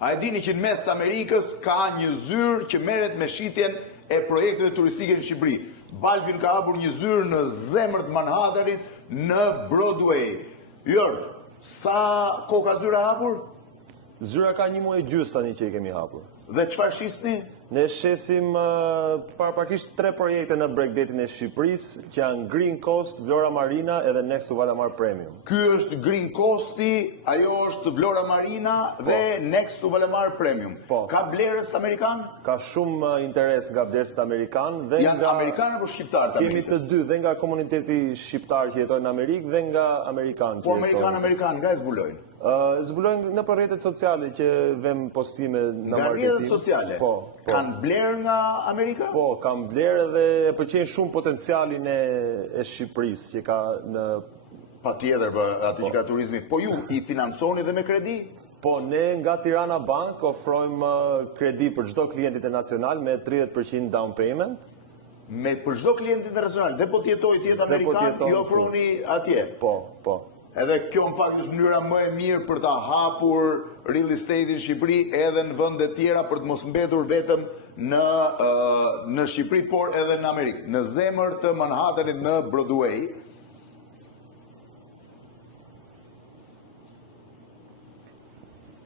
A e dini që në mes të Amerikës ka një zyrë që merret me shitjen e projekteve turistike në Shqipëri. Balvin ka hapur një zyrë në zemër të Manhattanit, në Broadway. Sa kohë ka zyra hapur? Zyra ka 1 muaj gjysmë tani që i kemi hapur. Dhe çfarë shisni? Ne shesim paraprakisht 3 projekte në Bregdetin e Shqipërisë, që janë Green Coast, Vlora Marina edhe Next to Valamar Premium. Ky është Green Coasti, ajo është Vlora Marina dhe Next to Valamar Premium. Ka blerës amerikan? Ka shumë interes nga blerësit amerikan. Janë amerikanë apo shqiptarë? Kemi të dy, dhe nga komuniteti shqiptar që jetojnë në Amerikë dhe nga amerikanë. Po amerikan nga e zbulojnë? Zbulojnë në për rrjetet sociale që vëm postime në marketing. Nga rrjetet sociale? Po. Kanë blerë nga Amerika? Po, kanë blerë dhe e pëlqejnë shumë potencialin e Shqipërisë që ka në... Pa tjetër, atë që ka turizmi. Po ju, i financoni dhe me kredi? Po, ne nga Tirana Bank ofrojmë kredi për çdo klient internacional me 30% down payment. Për çdo klient internacional, dhe po tjetë amerikan, ju ofroni atje? Po. Edhe kjo në fakt është mënyra më e mirë për ta hapur real estate në Shqipëri edhe në vende tjera për të mos mbetur vetëm në Shqipëri, por edhe në Amerikë. Në zemër të Manhattanit në Broadway,